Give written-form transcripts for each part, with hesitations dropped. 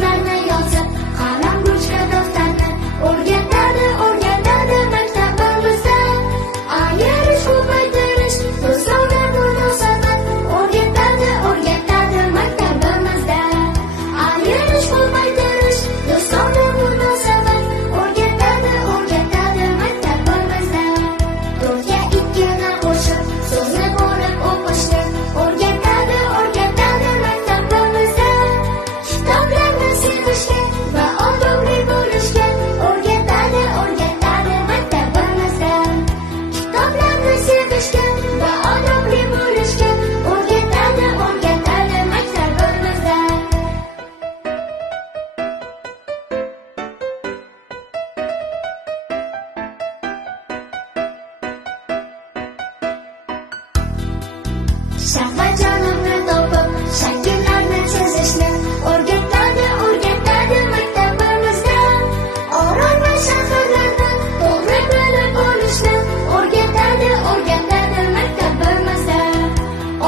she'rlarni yozib, qalam ruchka daftarni o'rgatadi maktabimizda. Ayirish ko'paytirish, do'stona munosabat o'rgatadi maktabimizda. Ayirish ko'paytirish, do'stona munosabat o'rgatadi maktabimizda. To'rtga ikkini qo'shib, so'zni bo'lib o'qishni o'rgatadi maktabimizda. Kitoblarni sevishga va odobli bo'lishga o'rgatadi maktabimizda. Kitoblarni sevishga va odobli bo'lishga o'rgatadi maktabimizda. Shaq va jonimni topib, shakllarni chizishni o'rgatadi maktabimizda. Orol va shaharlarni to'g'ri bilib olishni o'rgatadi maktabimizda.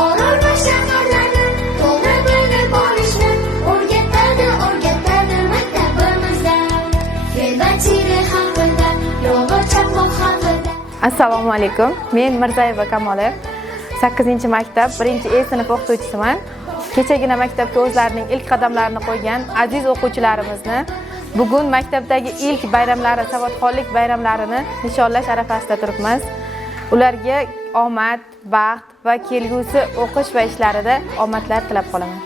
Orol va shaharlarni to'g'ri bilib olishni o'rgatadi maktabimizda. Fil va chiri haqida, yog'och chaqmoq haqida. Assalomu alaykum. Men Mirzayeva Kamolov. 8-maktab 1-E sinf o'qituvchisiman. Kechagina maktabga o'zlarining ilk qadamlarini qo'ygan aziz o'quvchilarimizni bugun maktabdagi ilk bayramlari, savodxonlik bayramlarini nishonlash arafasida turibmiz. Ularga omad, baxt va kelgusi o'qish va ishlarida omadlar tilab qolaman.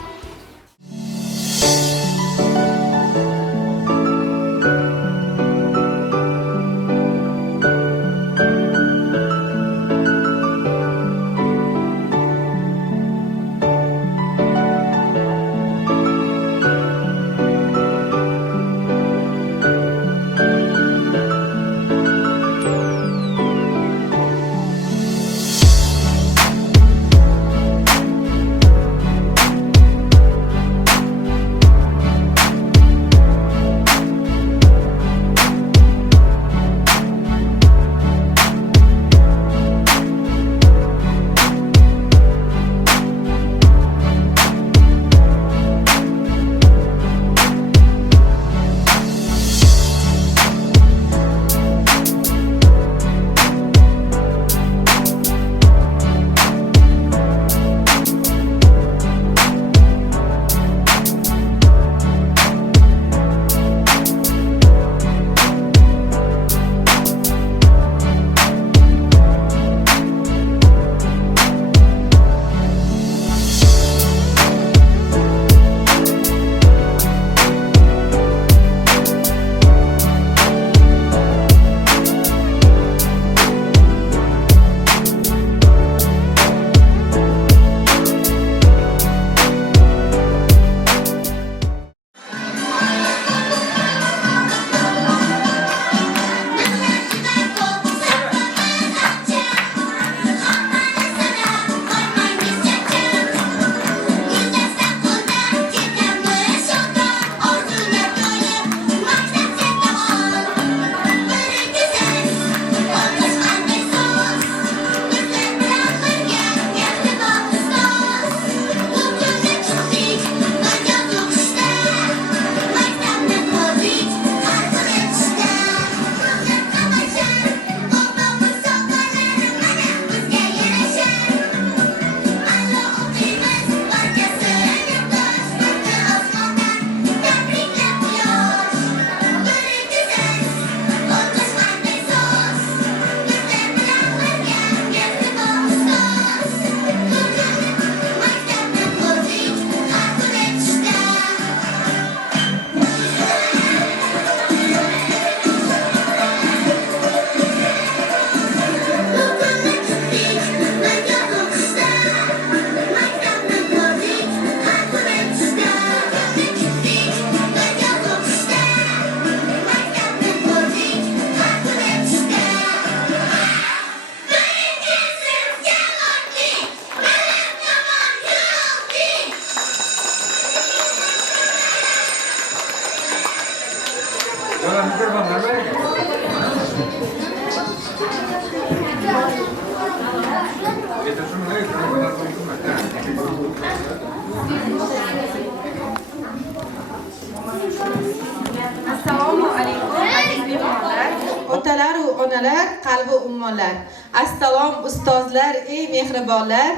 otalar va onalar, qalbi ummonlar. Assalom ustozlar, ey mehribonlar.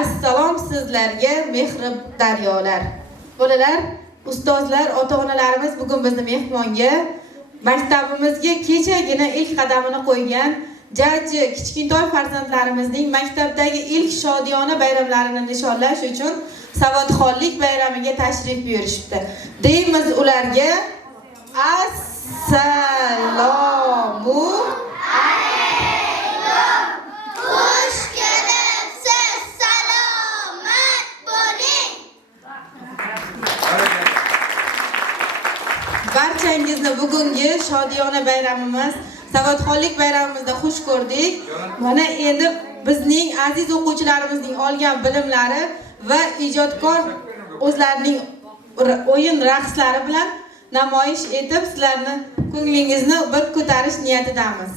Assalom sizlarga mehrib daryolar. Bolalar, ustozlar, ota-onalarimiz bugun bizni mehmonga maktabimizga kechagina ilk qadamini qo'ygan jajji kichkintoy farzandlarimizning maktabdagi ilk shodiyona bayramlarini nishonlash uchun savodxonlik bayramiga tashrif buyurishibdi. Deymiz ularga assalomu alaykum. Xush kelibsiz. Salomat bo'ling. Barchangizni bugungi shodiyona bayramimiz, savodxonlik bayramimizda xush ko'rdik. Mana endi bizning aziz o'quvchilarimizning olgan bilimlari va ijodkor o'zlarining o'yin raqslari bilan namoyish etib, sizlarni ko'nglingizni bir ko'tarish niyatidamiz.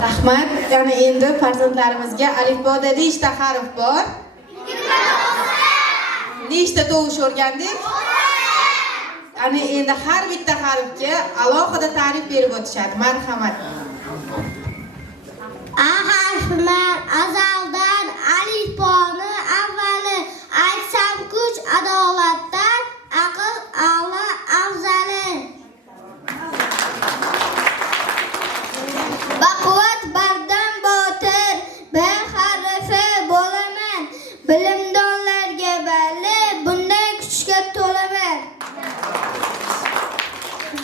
Rahmat. Yana endi farzandlarimizga alifboda nechta harf bor? Nechta tovush o'rgandik? Ana endi har bitta harfga alohida ta'rif berib o'tishadi. Marhamat. A harfiman azaldan alifboni avvali aytsam kuch adolatdan aql a'lo afzali. Baquvvat bardam botir B harfi bo'laman. Bilimdonlarga balli bunday kuchga to'laman.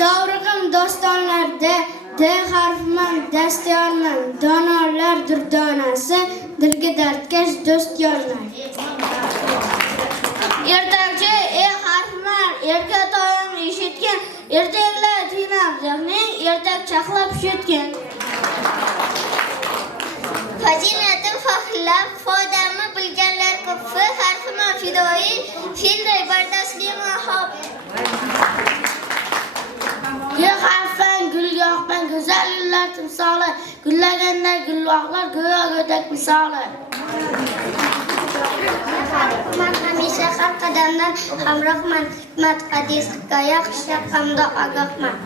Davrig'im dostonlarda D harfiman dastyorman. Donolar durdonasi dilga dardkash do'st yorlar. Ertakchi E harfiman erka toyim eshitgan. Ertaklar tinam zehning ertak chaqlab shutgan. Fazilatim faxrlab foydamni bilganlar ko'p. F harfiman fidoi filday bardashliman hop. G harfiman gul yoqman go'zal yillar timsoli. Gullaganda gulvoqlar go'yo go'dak misoli. Hamisha har qadamdan hamrohman. Hikmat hadis hikoya qishloq hamda ogohman.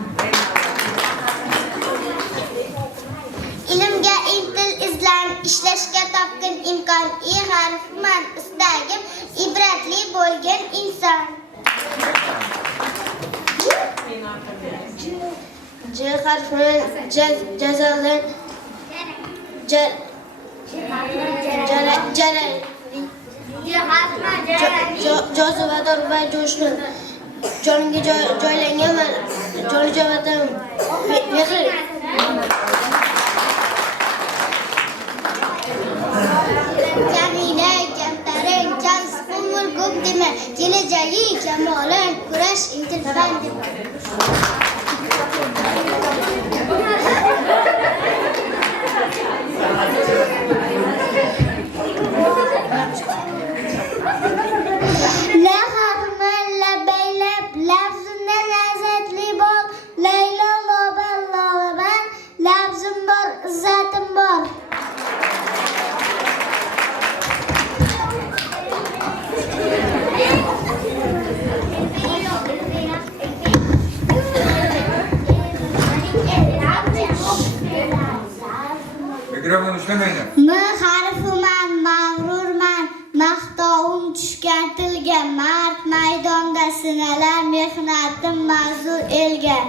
Ilmga intil izlan, ishlashga topgin imkon. E harfiman istagim ibratli bo'lgan inson. J harfiman jazolan jozibador va jo'shqin. jonimga joylangan va jonajonatim mehr. Jamila jamtaring kasb umr ko'p dema, kelajagi kamolan kurash intilgan dema. La harman la baylab lafzimda lazzatli bor, laylo loban loban lafzim bor, izzatim bor. Mikrofon ishlamaydi. M harfiman, mag'rurman, maqtovim tushgan tilga, mard maydonda sinalar, mehnatim ma'zur elga.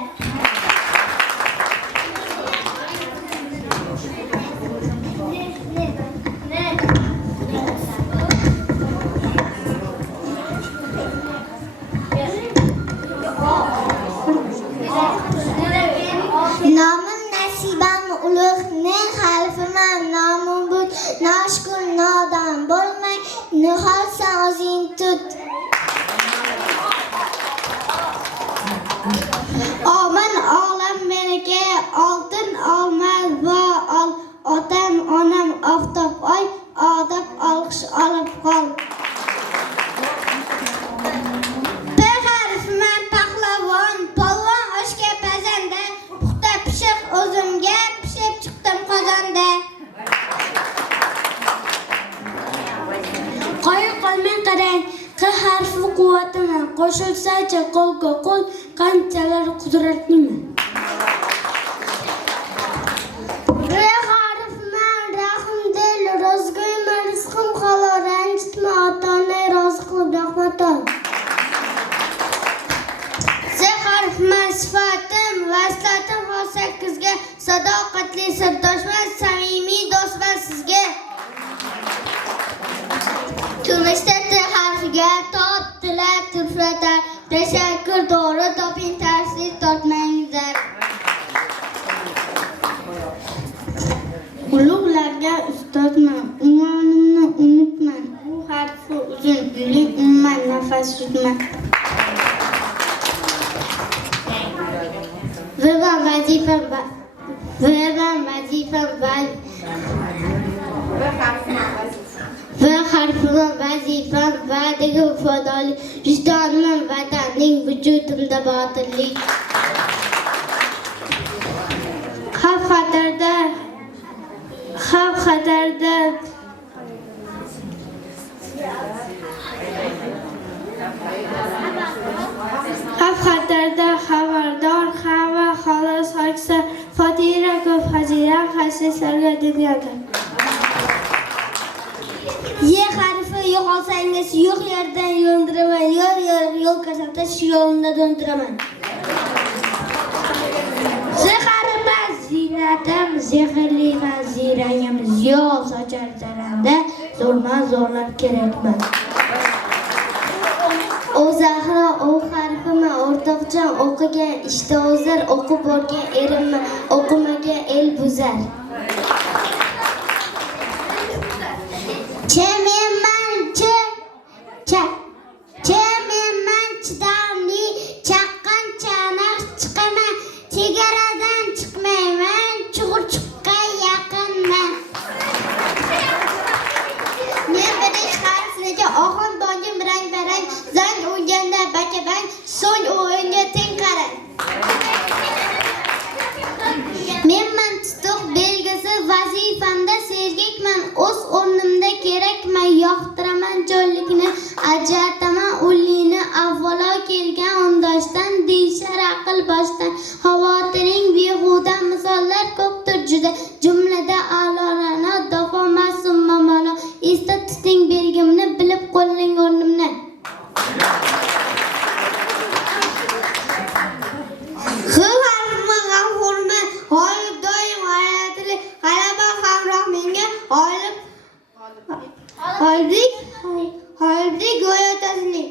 Nomim nasibam ulug', ne xalfiman nomim but, noshkur nodon bo'lmay, niholsan o'zing tut. Omin olam meniki, oltin olmaz va otam onam oftob oy, odob olqish olib qol. P harfiman pahlavon, polvon oshga pazanda, puxta pishiq o'zimga pishib chiqdim qozonda. Qoyil qolmang qarang, Q harfi quvvatiman, qo'shilsacha qo'lga qo'l, qanchalar qudratliman. R harfiman rahmdil, rozgo'yman rizqim halol, ranjitma ota-ona rozi qilib rahmat ol. Z harfiman sifatim, vaslatim va 8ga, sadoqatli sirdoshman, samimiy do'stman sizga. Turmushda T harfiga topdilar turfatar, tashakkur to'g'ri toping, tarslik tortmangizlar. Ulug'larga ustozman, unvonimni unutman, bu harfi uzun, uyli umuman nafas yutman. Veban vazifam va harfiman vazifam, va'daga vafodorlik, vijdonimam vatanning, vujudimda botirlik. Xavf xatarda xabardor, hava xolos ho'ksa, fotira ko'p fazilat, xasislarga dunyoda. Y harfi yo'qolsangiz yo'q yerdan yo'ldiraman, yo'l ko'rsatib shu yo'lni do'ndiraman. Z harfi ziynatim, zehrliman, ziyrangim, ziyo sochar zaranda, zo'rlab kerakman. O Zahra, o harfiman, o'rtoqcham o'qigan ishda o'zar, o'qib borgan erimman, o'qimagan el buzar. Chemenman chidamli, chaqqan chanoq chiqaman, chegaradan chiqmayman, chug'urchuqqa yaqinman. Men birinchi harfliga oxun dongim rang-barang, zang o'yganda baka-bang, so'ng o'yinga teng qarang. Menman tutuq belgisi, vazifamda sergakman, o'z o'rnimda kerakman, yoqtiraman jo'llikni, ajrataman ullini, avvalo kelgan o'ndoshdan, deyishar aql boshdan, xavotiring behuda, misollar ko'pdir juda, jumlada a'lorana, dafo ma'sum mamalo, esda tuting belgimni, bilib qo'lling o'rnimni. G'olib doim hayotli, g'alaba hamroh menga, g'oliblik go'yo taslim.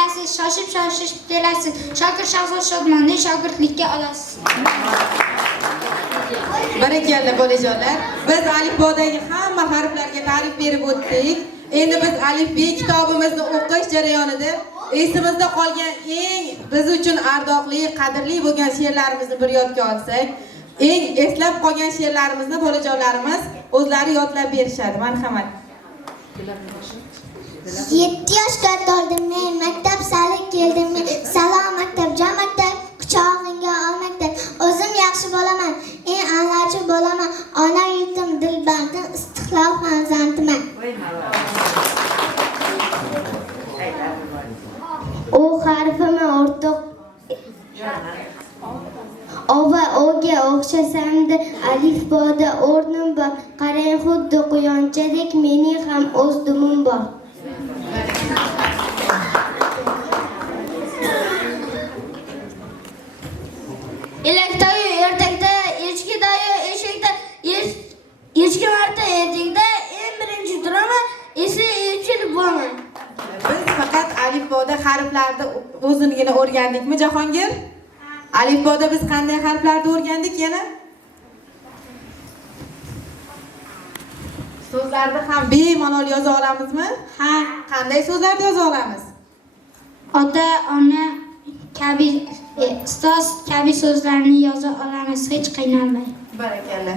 bilasiz, shoshib kelasiz. Shokir Shahzod Shodmonning shogirdlikka olasiz. Barakalla bolajonlar. Biz alifbodagi hamma harflarga ta'rif berib o'tdik. Endi biz alifbe kitobimizni o'qish jarayonida esimizda qolgan eng biz uchun ardoqli, qadrli bo'lgan she'rlarimizni bir yodga olsak, eng eslab qolgan she'rlarimizni bolajonlarimiz o'zlari yodlab berishadi. Marhamat. 7 yoshga to'ldim men, maktab sari keldim men. Salom maktab, jon maktab, quchog'ingga ol maktab. O'zim yaxshi bo'laman, eng a'lochi bo'laman. Ona yurtim dilbandin, istiqlol farzandiman. O harfimi o'rtoq O va O'ga o'xshasamda alifboda o'rnim bor. Qarang xuddi quyonchadek mening ham o'z dumim bor. Elakdayu ertakda, echkidayu eshakda, echki marta etikda eng birinchi turaman, esi echilib bo'lmay. Biz faqat alifboda harflarni o'zinigina o'rgandikmi, Jahongir? Alifboda biz qanday harflarni o'rgandik yana? So'zlarni ham bemalol yoza olamizmi? Ha, Qanday so'zlarni yoza olamiz? ota, ona kabi ustoz kabi so'zlarni yoza olamiz hech qiynalmay. Barakalla.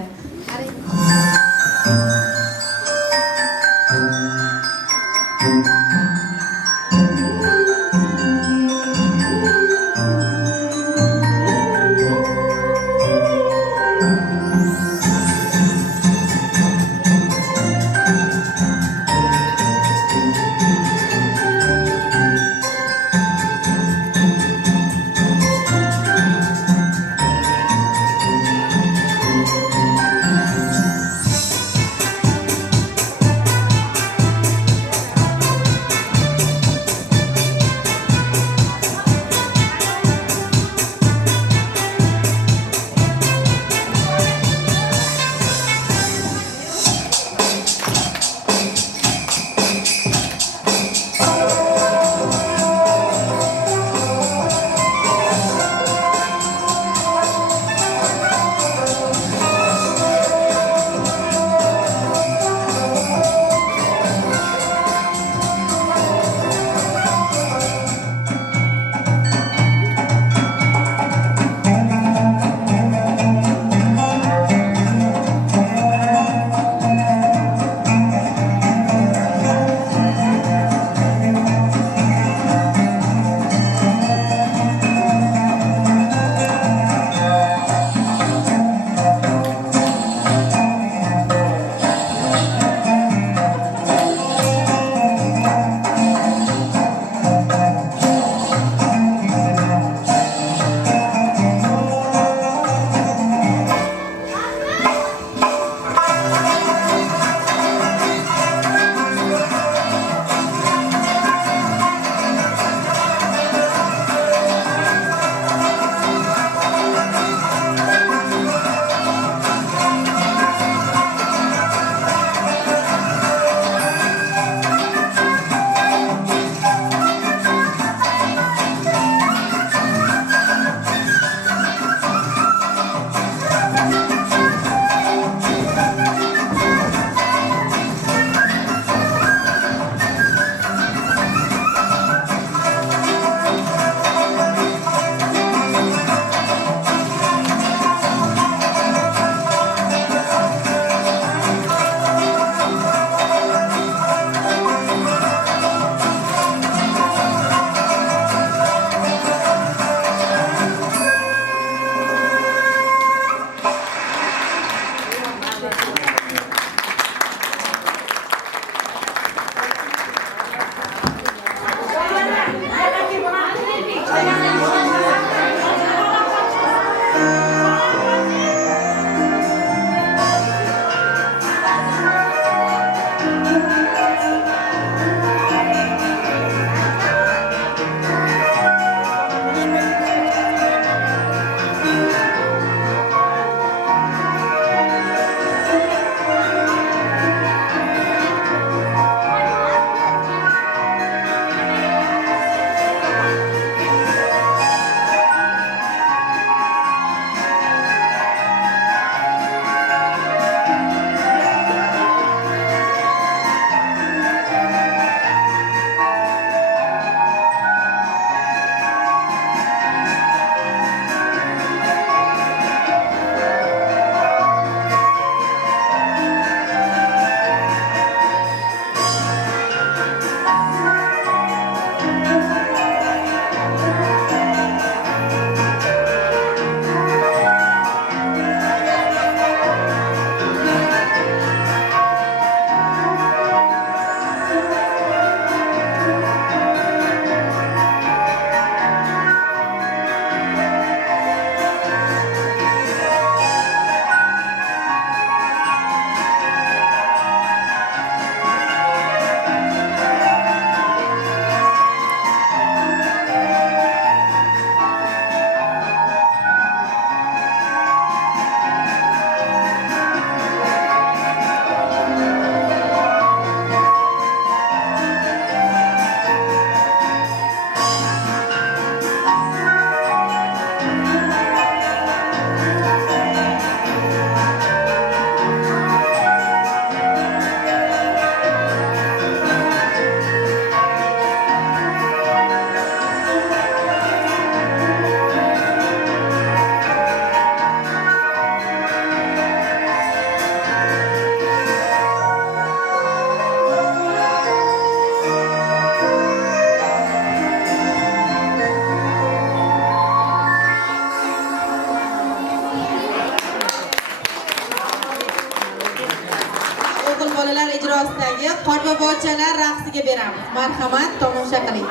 bolalar ijrosidagi Qorbobochalar raqsiga beramiz. Marhamat, tomosha qiling.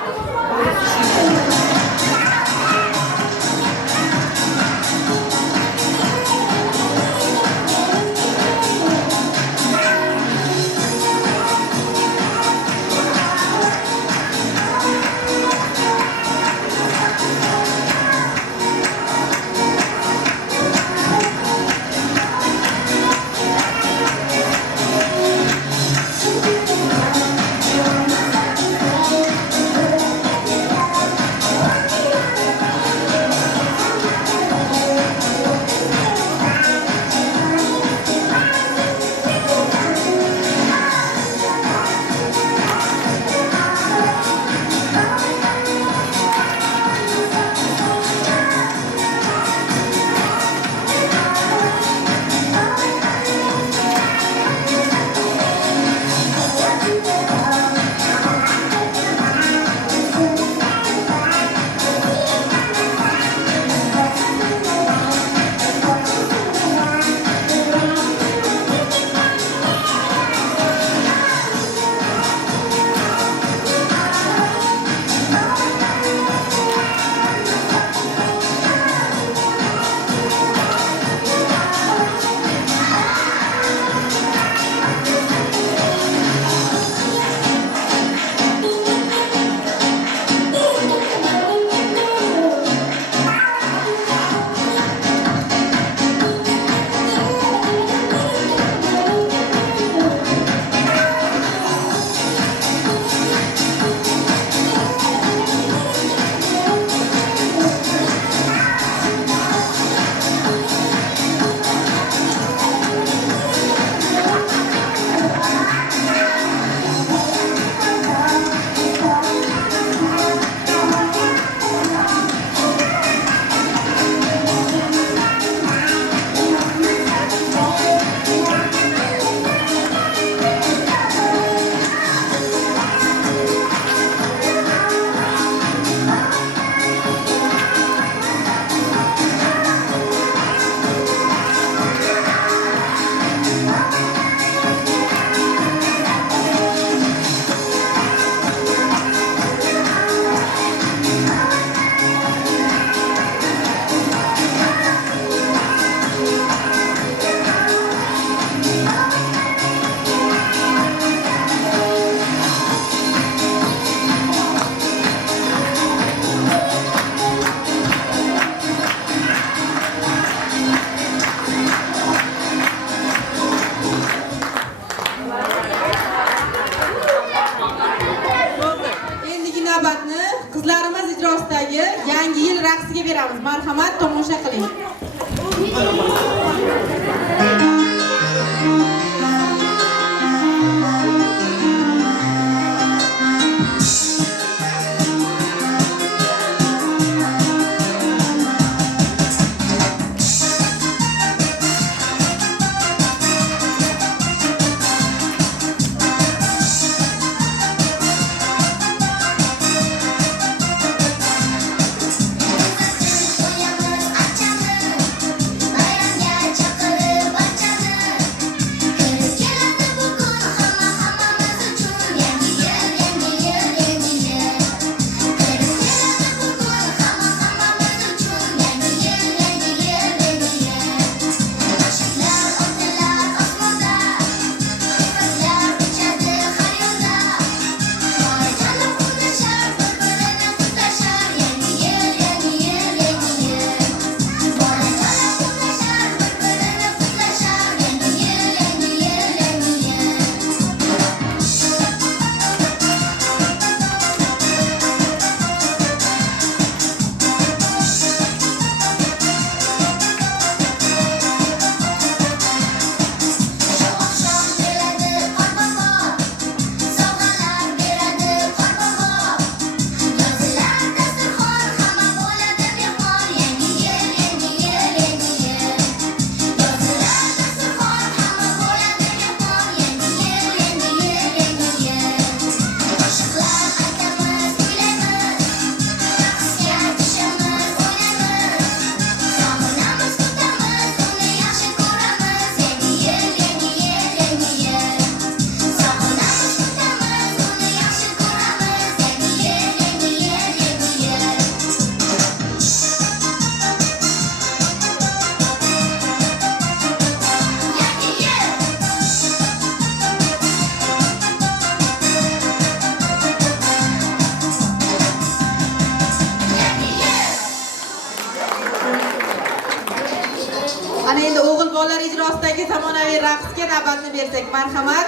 Ana endi o'g'il bolalar ijrosidagi zamonaviy raqsga navbatni bersak, marhamat.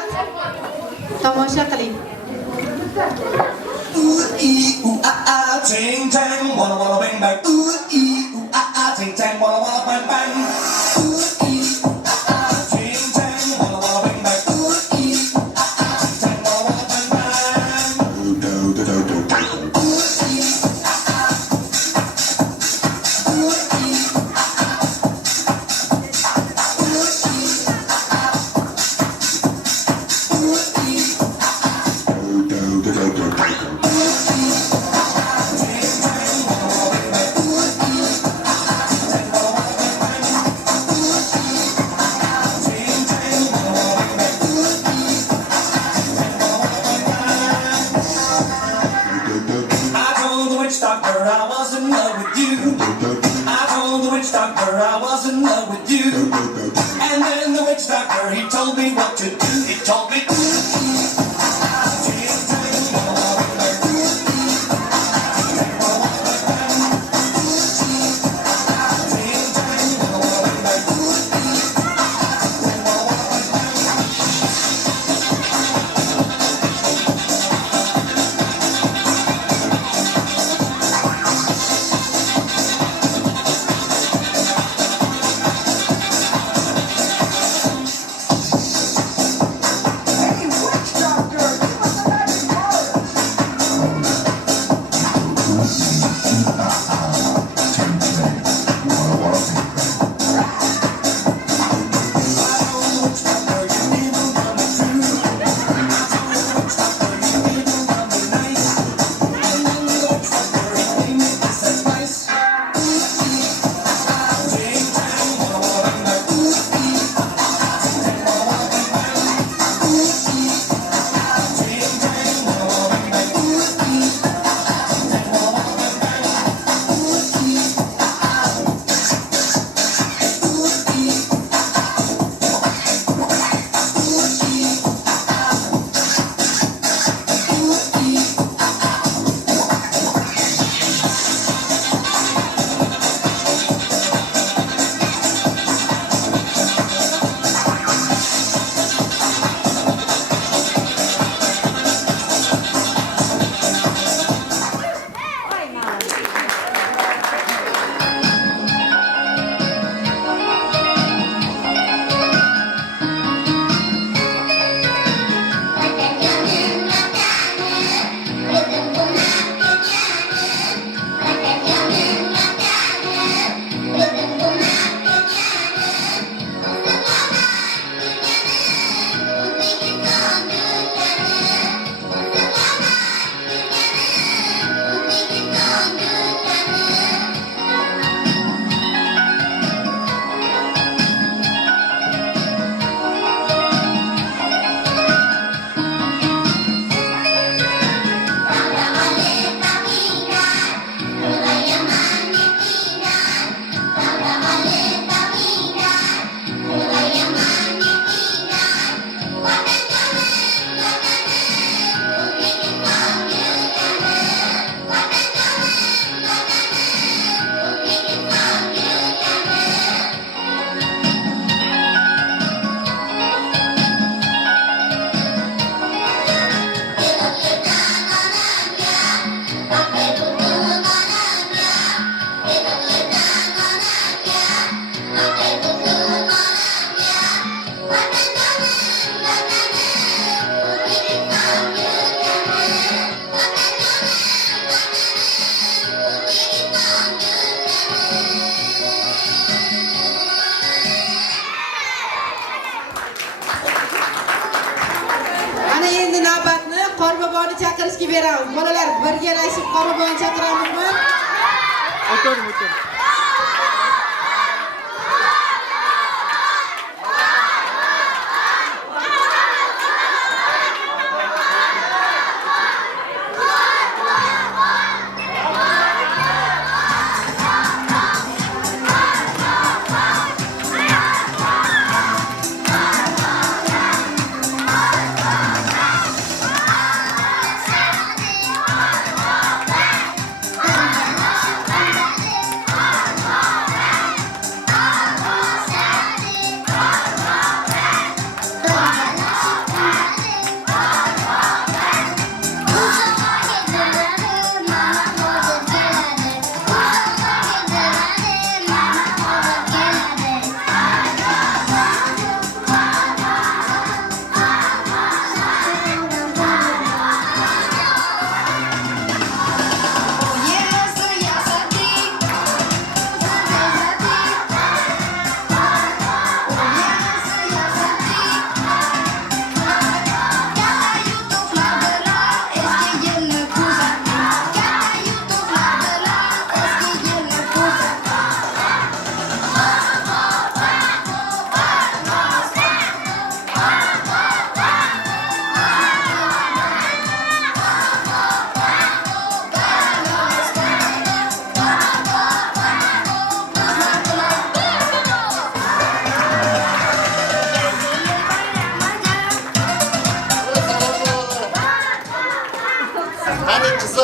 Tomosha qiling. Ooh ee ooh ah ting tang walla walla bang bang. Ooh ee ooh ah ting tang walla walla bang bang. Ooh ee ooh ah ting tang walla walla bang bang. Ooh ee ooh ah ting tang walla walla bang bang. Do do do do do. Ooh ee ooh ah. Ooh ee ooh ah. Ooh ee ooh ah. Ooh ee ooh ah. Do do do do do. Doctor, I was in love with you. I told the witch doctor I was in love with you. And then the witch doctor, he told me what to do. He told me Qorboboni chaqirishga beramiz. Bolalar birgalashib Qorboboni chaqiramizmi? O'tir.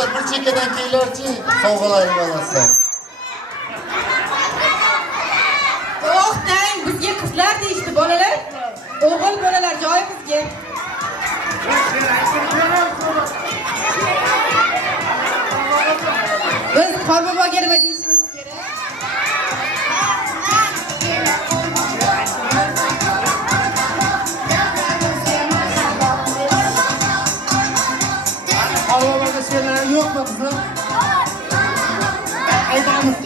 Qizlar bir chekkadan kelinglarchi, sovg'alaring olasizlar. To'xtang, bizga qizlar deyishdi bolalar. O'g'il bolalar joyi bizga. Biz Qorboboga nima deyishimiz kerak? Qorboboga she'rlar yo'qmi qizlar? Aytamiz.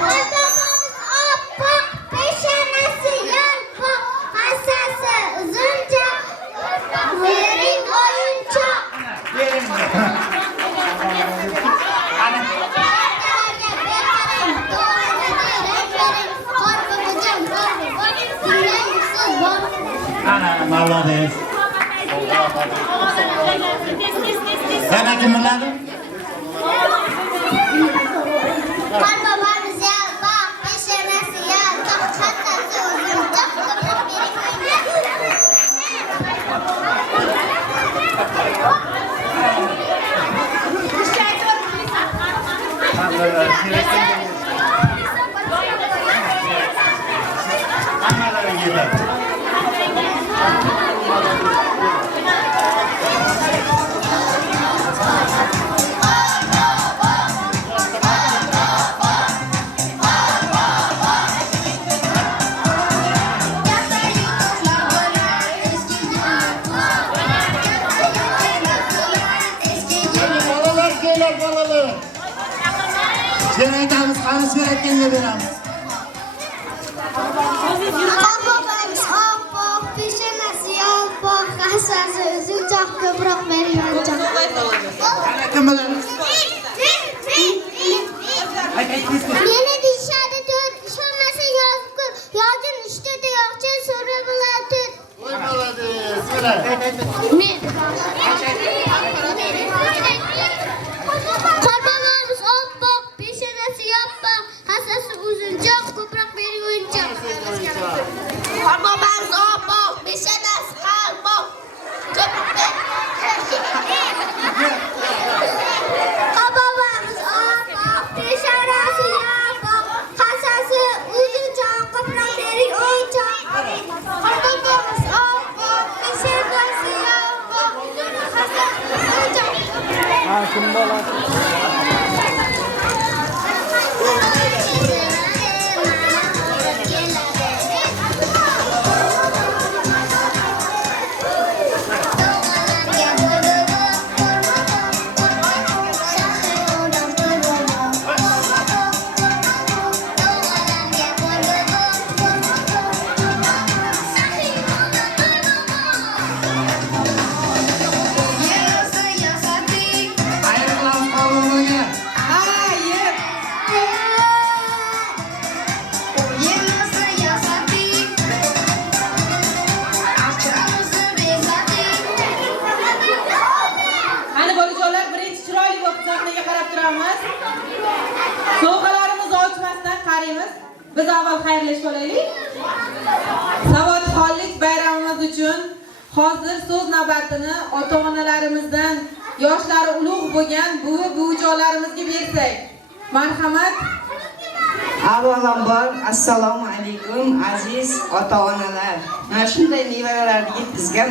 Qo'lbobomiz oppoq, peshonasi yalpoq, hassasi uzuncha, bering o'yinchoq. Молодец. Yana kim biladi? Qorbobomiz yalpoq, peshonasi yalpoq, hassasi uzunchoq, ko'proq bering Hammalari yetadi. Bolalar kelar, bolalar. Sen aytamiz, qani so'rayotganga beramiz. Qorbobomiz oppoq, peshonasi yalpoq, hassasi uzunchoq, ko'proq bering o'yinchoq. Yana kim biladi? Meni deyishadi to'rt, ishonmasa yozib ko'r. Yozim 3 ta tayoqcha, so'ra bilan to'rt. Voy молодец. Kela. Qorbobomiz oppoq, peshonasi yalpoq, hassasi uzunchoq, ko'proq bering o'yinchoq. Qorbobomiz oppoq, peshonasi qalpoq. Qorbobomiz oppoq, peshonasi yalpoq, hassasi uzunchoq, ko'proq bering o'yinchoq. Qorbobomiz oppoq, peshonasi yalpoq, hassasi uzunchoq. Ayrilamiz Qorboboga. Hayır. Qani bolajonlar, birinchi chiroyli bo'lib sahnaga qarab turamiz. Sovg'alarimizni ochmasdan qaraymiz. Biz avval xayrlashib olaylik. Savodxonlik bayramimiz uchun hozir so'z navbatini ota-onalarimizdan yoshlari ulug' bo'lgan buvi-buvijonlarimizga bersak. Marhamat. Avvalambor assalomu alaykum aziz ota-onalar. Mana shunday nevarlarni yetkazgan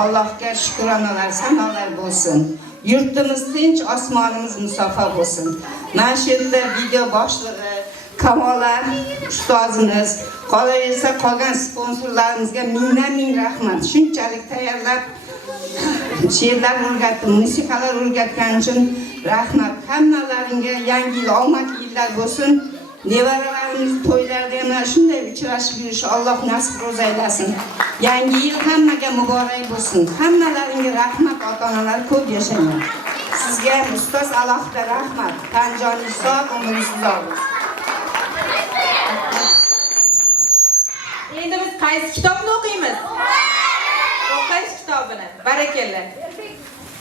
Allohga shukronalar, sanolar bo'lsin. Yurtimiz tinch, osmonimiz musaffo bo'lsin. Mana shu yerda video boshlig'i Kamola ustozimiz, qolaversa qolgan sponsorlarimizga ming rahmat. Shunchalik tayyorlab she'rlar o'rgatdi, musiqalar o'rgatgani uchun rahmat. Hammalaringga yangi yil omadli yillar bo'lsin. Nevaralarimiz to'ylarda ham shunday uchrashib yurish Alloh nasib ro'za aylasin. Yangi yil hammaga muborak bo'lsin. Hammalaringga rahmat, ota-onalar ko'p yashanglar. Sizga ustoz alohida rahmat. Tanjoningiz sog', umringiz uzoq bo'lsin. Endi biz qaysi kitobni o'qiymiz? O'qish kitobini. Barakalla.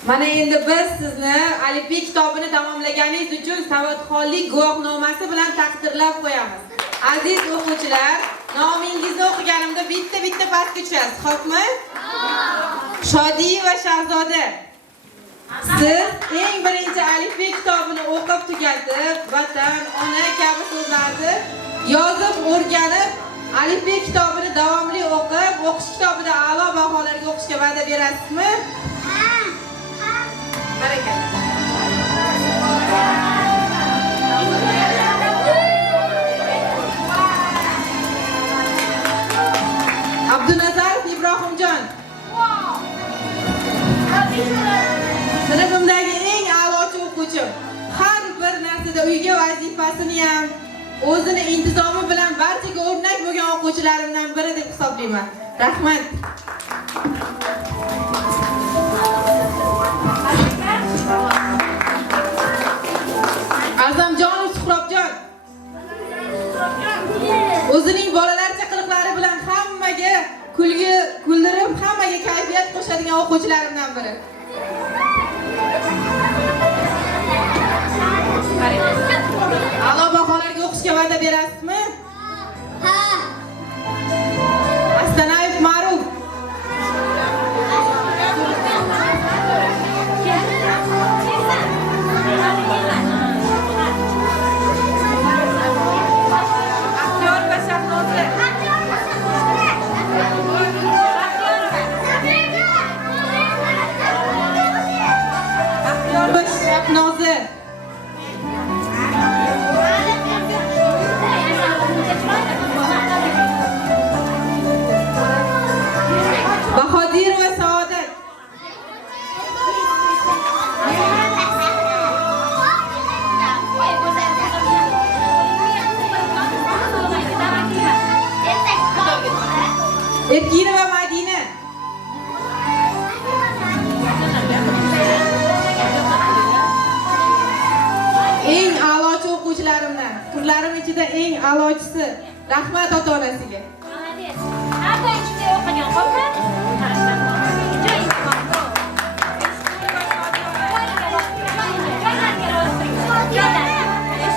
Mana endi biz sizni Alifiy kitobini tamomlaganingiz uchun savodxonlik guvohnomasi bilan taqdirlab qo'yamiz. Aziz o'quvchilar, nomingizni o'qiganimda bitta pastga tushasiz, xo'pmi? Shodiyeva Shahzoda. Siz eng birinchi alifbe kitobini o'qib tugatib, vatan, ona kabi so'zlarni yozib o'rganib, alifbe kitobini davomli o'qib, o'qish kitobida a'lo baholarga o'qishga va'da berasizmi? Barakalla. Abdunazarov Ibrohimjon. Sinfimdagi eng a'lochi o'quvchim. Har bir narsada uyga vazifasini ham, o'zini intizomi bilan barchaga o'rnak bo'lgan o'quvchilarimdan biri deb hisoblayman. Rahmat. Azamjonov Suhrobjon. O'zining bolalarcha qiliqlari bilan hammaga kuldirib, hammaga kayfiyat qo'shadigan o'quvchilarimdan biri. A'lo baholarga o'qishga va'da berasizmi? Ha. Astanayev Ma'ruf. Aktyor va Shahnoza. Aktyor va Shahnoza. Bahodir va Saodat. Erkina va Madina. Eng a'lochi o'quvchilarimdan, turlarim ichida eng a'lochisi. Rahmat ota-onasiga.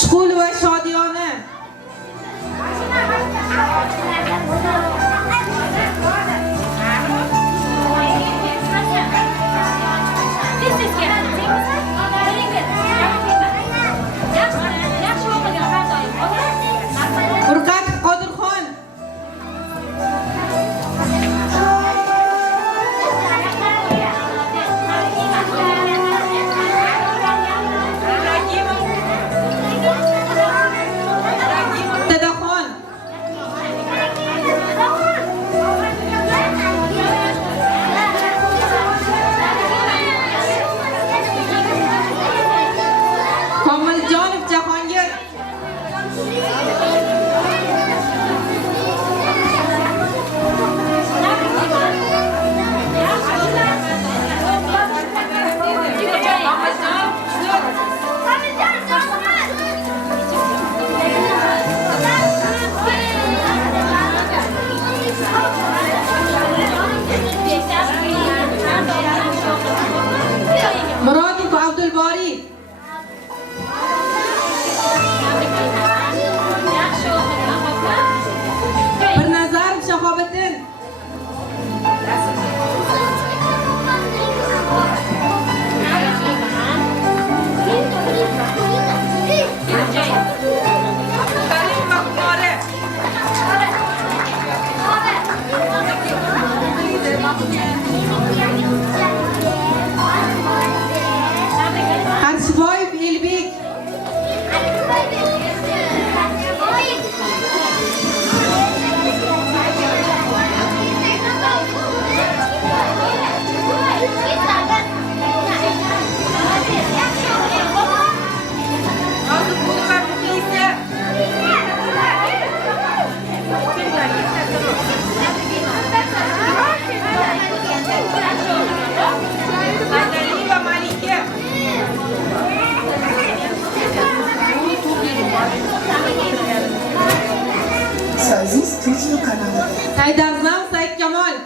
Chuqul va Shodiyona. Furqat Qodirxon. Dadaxon. Komiljonov Jahongir. Murodov Abdulbori. Birnazarov Shahobiddin. Karim Mahmore. Qarshiboyev Elbek. Nozimxonova Muxlisa. Saydalieva Malika. So'zingiz Turkiya kanalida. Haydarzam Saidkamol.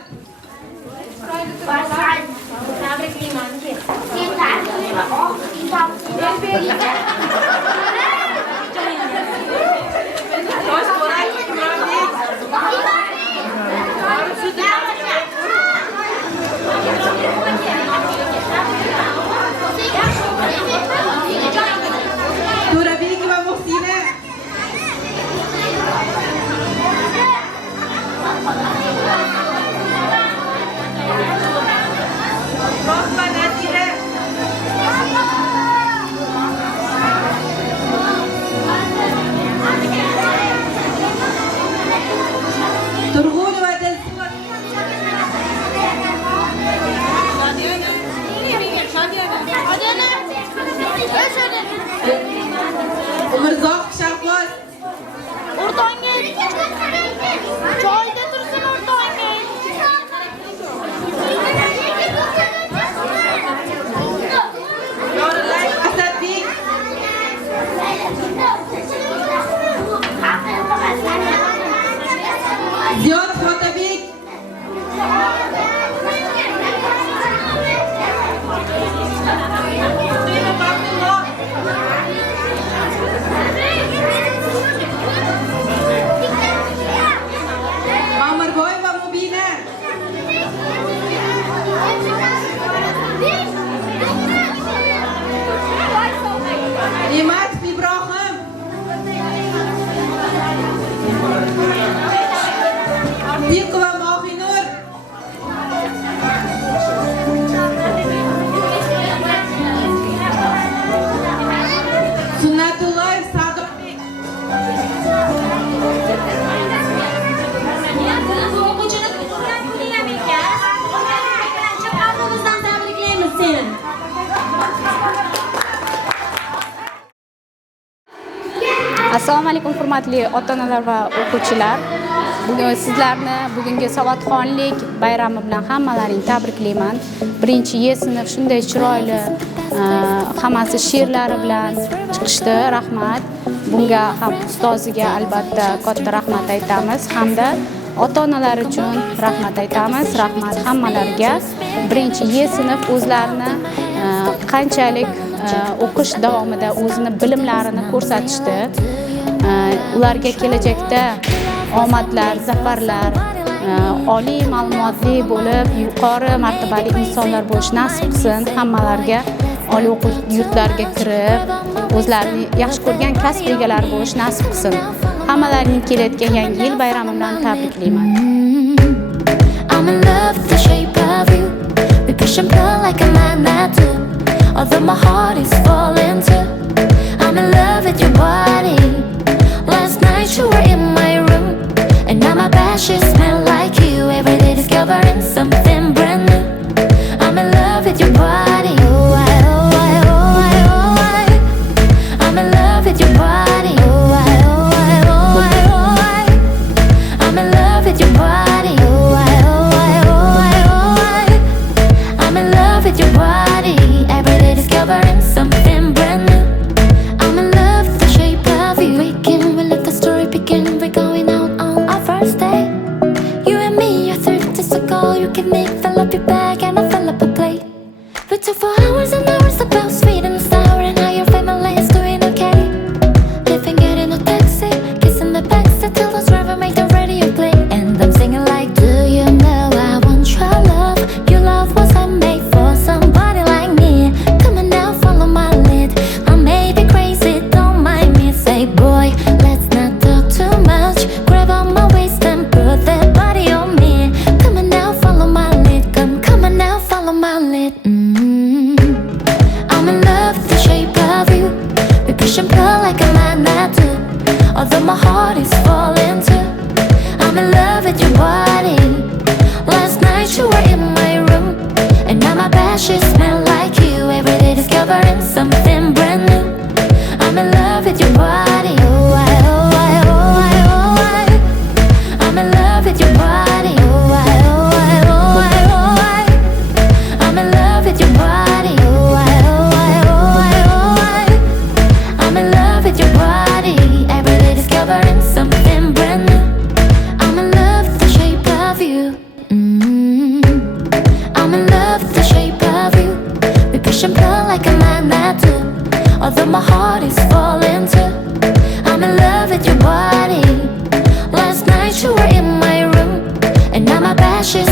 Ziyod Otabek. Mamirboy va Mubina. Ne'mat Ibrohim. Diqova Mohinur. Sunnatullayev Saduqbek. Assalomu alaykum hurmatli ota-onalar va o'quvchilar. Bugun sizlarni bugungi savodxonlik bayrami bilan hammalaringni tabriklayman. Birinchi Y sinf shunday chiroyli hammasi she'rlari bilan chiqishdi. Rahmat. Bunga ham ustoziga albatta katta rahmat aytamiz hamda ota-onalar uchun rahmat aytamiz. Rahmat hammalariga. Birinchi Y sinf o'zlarini qanchalik o'qish davomida o'zini bilimlarini ko'rsatishdi. Ularga kelajakda omadlar, zafarlar, oliy ma'lumotli bo'lib, yuqori martabali insonlar bo'lish nasib qilsin. Hammalarga oliy o'quv yurtlariga kirib, o'zlarini yaxshi ko'rgan kasb egalari bo'lish nasib qilsin. Hammalarning kelayotgan yangi yil bayrami bilan tabriklayman. I'm in love with the shape of you. We push and pull like a magnet do. Although my heart is falling too. I'm in love with your body. Last night you were in my room, and now my bed sheets smell like you. Every day discovering something brand new. I'm in love with your body. Oh I, oh I, oh I, oh I. I'm in love with your body. Oh I, oh I, oh I, oh I. I'm in love with your body. Oh I, oh I, oh I, oh I. I'm in love with your body. Every day discovering something brand new. I'm in love with the shape of you. Waking, we let the story begin. We're going out on our first day. You and me are 30 days ago. You give me, fill up your bag, and I fill up a plate. We took 4 hours and hours about sweet and sour, and how your family is doing okay. Living, getting a taxi, kissing the backseat till the driver make the radio play. And I'm singing like, do you know I want your love? Your love was handmade for somebody like me. Come on now, follow my lead. I may be crazy, don't mind me. Say, boy, let's not talk too much. Grab on my waist and put that body on me. Come on now, follow my lead. Come on now, follow my lead. I'm in love with the shape of you. We push and pull like a magnet do. Although my heart is falling too. I'm in love with your body. Last night you were in my room, and now my bed sheets smell like you. Every day discovering something brand new. I'm in love with your body. Oh I, oh I, oh I, oh I. I'm in love with your body. Oh I, oh I, oh I, oh I. I'm in love with your body. Oh I, oh I, oh I, oh I. I'm in love with your body. Every day discovering something brand new. I'm in love with the shape of you. I'm in love with the shape of you. We push and pull like a magnet do. Although my heart is falling too. I'm in love with your body. Last night you were in my room, and now my bed sheets